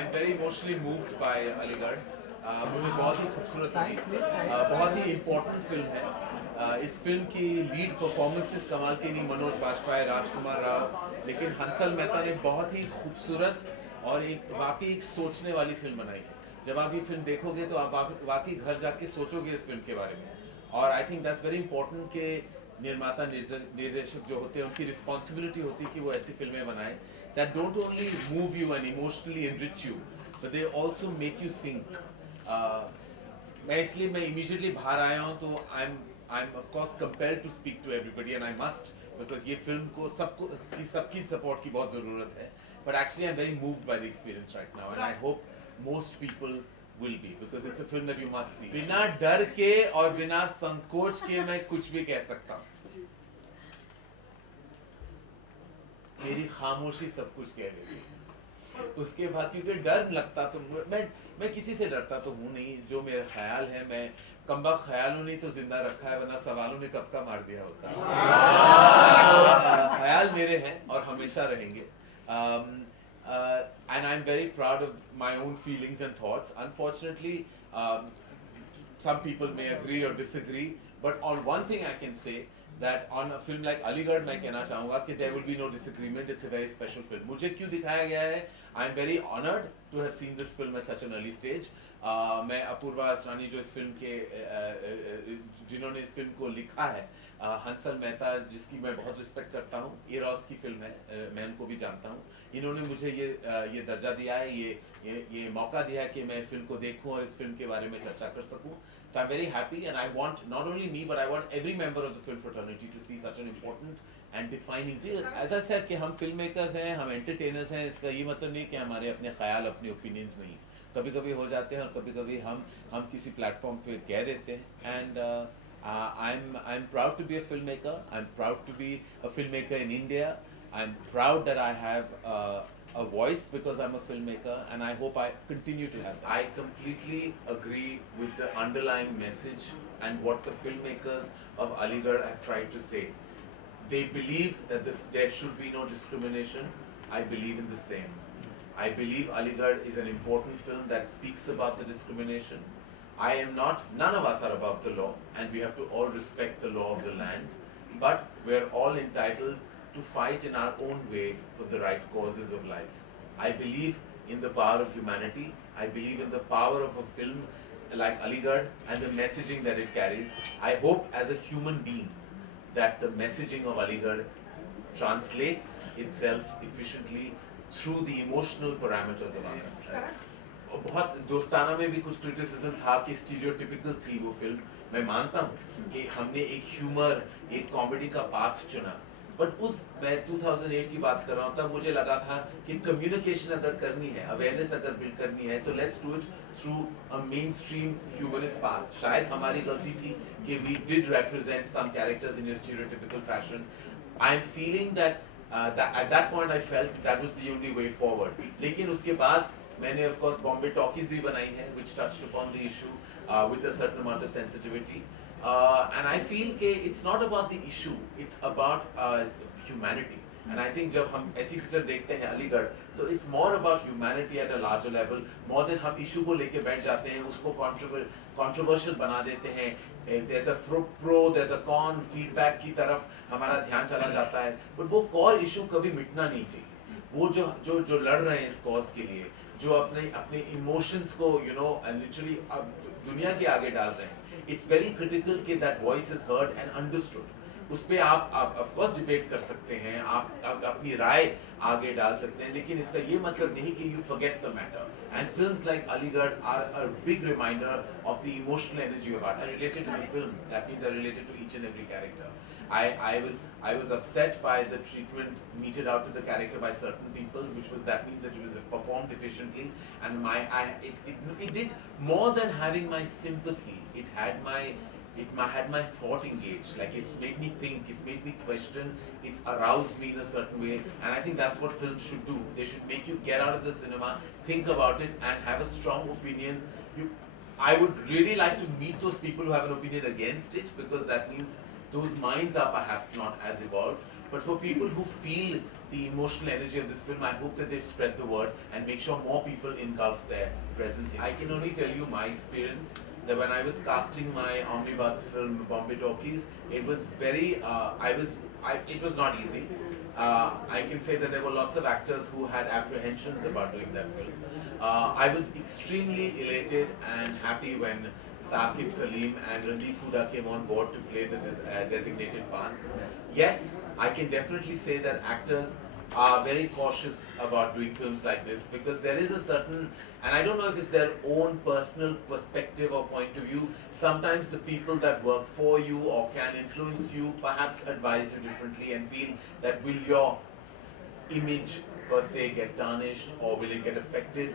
I'm very emotionally moved by Aligarh. मुझे बहुत ही खूबसूरत लगी, बहुत ही इम्पोर्टेंट फिल्म है। इस फिल्म की लीड परफॉर्मेंसेस कमाल की नहीं, मनोज बाजपेयी, राजकुमार राव, लेकिन हंसल मेहता ने बहुत ही खूबसूरत और एक वाकई एक सोचने वाली फिल्म बनाई है। जब आप ये फिल्म देखोगे तो आप वाकई घर जाके सोचोगे इस फिल्म के बारे में। और I think that's very important कि निर्माता निर्देशक जो होते हैं उनकी रिस्पॉन्सिबिलिटी होती है कि वो ऐसी फिल्में बनाएं that don't only move you and emotionally enrich you, but they also make you think. मैं immediately बाहर आया हूँ तो I'm of course compelled to speak to everybody and I must because ये फिल्म को सबकी support की बहुत ज़रूरत है. But actually I'm very moved by the experience right now and I hope most people will be because it's a film that you must see. बिना डर के और बिना संकोच के मैं कुछ भी कह सकता हूँ. मेरी खामोशी सब कुछ कह देती है। उसके बाद क्योंकि डर लगता तो मैं किसी से डरता तो हूँ नहीं। जो मेरा ख्याल है, मैं कमबख्त ख्यालों ने तो जिंदा रखा है, वरना सवालों ने कब का मार दिया होता। ख्याल मेरे हैं और हमेशा रहेंगे। And I'm very proud of my own feelings and thoughts. Unfortunately, some people may agree or disagree, but on one thing I can say that on a film like Aligarh मैं कहना चाहूँगा कि there will be no disagreement. It's a very special film. मुझे क्यों दिखाया गया है? I'm very honored to have seen this film at such an early stage. मैं अपूर्वा असरानी जो इस फिल्म के जिन्होंने इस फिल्म को लिखा है, हंसल मेहता जिसकी मैं बहुत रिस्पेक्ट करता हूँ, इरोस की फिल्म है, मैं उनको भी जानता हूँ। इन्होंने मुझे ये दर्जा दिया है, ये मौका दिया है कि मैं फिल्म को देखूँ और इस फिल्म के बारे में चर्चा कर सकूँ। So I'm very happy and I want not only me but I want every member of the film fraternity to see such an important and defining film. As I said कि हम film makers हैं, हम entertainers हैं, इसका ये मतलब नहीं कि हमारे अपने ख्याल, अपने ओपिनियंस नहीं, कभी कभी हो जाते हैं और कभी कभी हम किसी प्लेटफॉर्म पे कह देते हैं। And I'm proud to be a filmmaker. I'm proud to be a filmmaker in India. I'm proud that I have a voice because I'm a filmmaker, and I hope I continue to have that. I completely agree with the underlying message and what the filmmakers of Aligarh have tried to say. They believe that there should be no discrimination. I believe in the same. I believe Aligarh is an important film that speaks about the discrimination. I am not, none of us are above the law, and we have to all respect the law of the land, but we're all entitled to fight in our own way for the right causes of life. I believe in the power of humanity. I believe in the power of a film like Aligarh and the messaging that it carries. I hope as a human being that the messaging of Aligarh translates itself efficiently through the emotional parameters of our country. बहुत दोस्ताना में भी कुछ criticism था कि stereotypical थी वो film. मैं मानता हूँ कि हमने एक ह्यूमर, एक कॉमेडी का पाथ चुना, बट मैं 2008 की बात कर रहा हूँ, तब मुझे लगा था कि कम्युनिकेशन अगर करनी है, अवेयरनेस अगर बिल्ड करनी है, तो let's do it through a mainstream humorous path. शायद हमारी गलती थी कि we did represent some characters in a stereotypical fashion. I am feeling that at that point I felt that was the only way forward. लेकिन उसके बाद मैंने of course Bombay Talkies भी बनाई है, which touched upon the issue with a certain amount of sensitivity. And I feel कि it's not about the issue, it's about humanity. And I think जब हम ऐसी पिक्चर देखते हैं अलीगढ़, तो it's more about humanity at a larger level, more than हम issue को लेके बैठ जाते हैं, उसको controversial बना देते हैं, there's a pro, there's a con, feedback की तरफ हमारा ध्यान चला जाता है, but वो core issue कभी मिटना नहीं चाहिए। वो जो लड़ रहे हैं इस कॉज के लिए, जो अपने इमोशंस को लिटरली दुनिया के आगे डाल रहे हैं, इट्स वेरी क्रिटिकल कि that voice is heard and understood. उस पे आप ऑफ कोर्स डिबेट कर सकते हैं, आप अपनी राय आगे डाल सकते हैं, लेकिन इसका ये मतलब नहीं कि you forget the matter. And films like Aligarh are a big reminder of the emotional energy of art. I related to the film, that means I related to each and every character. I was upset by the treatment meted out to the character by certain people, which was that means that it was performed efficiently, and it did more than having my sympathy. It had my thought engaged. Like it's made me think, it's made me question, it's aroused me in a certain way, and I think that's what films should do. They should make you get out of the cinema, think about it, and have a strong opinion. I would really like to meet those people who have an opinion against it, because that means those minds are perhaps not as evolved. But for people who feel the emotional energy of this film, I hope that they've spread the word and make sure more people engulf their presence. I can only tell you my experience that when I was casting my omnibus film Bombay Talkies, it was very, it was not easy. I can say that there were lots of actors who had apprehensions about doing that film. I was extremely elated and happy when Saqib Salim and Randeep Hooda came on board to play the designated parts. Yes, I can definitely say that actors are very cautious about doing films like this because there is a certain, and I don't know if it's their own personal perspective or point of view, sometimes the people that work for you or can influence you perhaps advise you differently and feel that will your image per se get tarnished or will it get affected.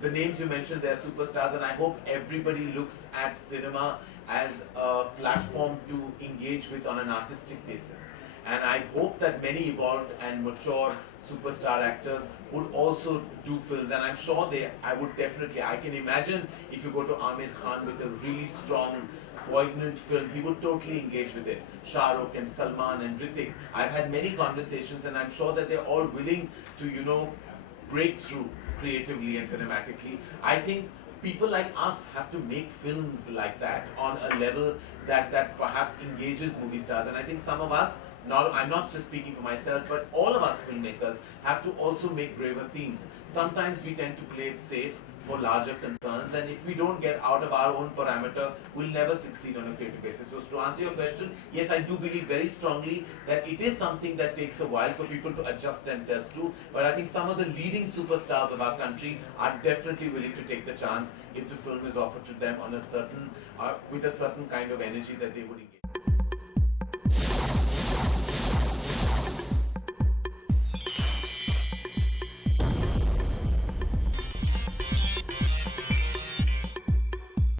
The names you mentioned, they're superstars, and I hope everybody looks at cinema as a platform to engage with on an artistic basis. And I hope that many evolved and mature superstar actors would also do films. And I'm sure I can imagine if you go to Amir Khan with a really strong, poignant film, he would totally engage with it. Shah Rukh and Salman and Hrithik. I've had many conversations and I'm sure that they're all willing to, break through creatively and cinematically. I think people like us have to make films like that on a level that perhaps engages movie stars. And I think some of us, I'm not just speaking for myself, but all of us filmmakers have to also make braver themes. Sometimes we tend to play it safe for larger concerns, and if we don't get out of our own parameter, we'll never succeed on a creative basis. So to answer your question, yes, I do believe very strongly that it is something that takes a while for people to adjust themselves to, but I think some of the leading superstars of our country are definitely willing to take the chance if the film is offered to them on a certain, with a certain kind of energy that they would engage.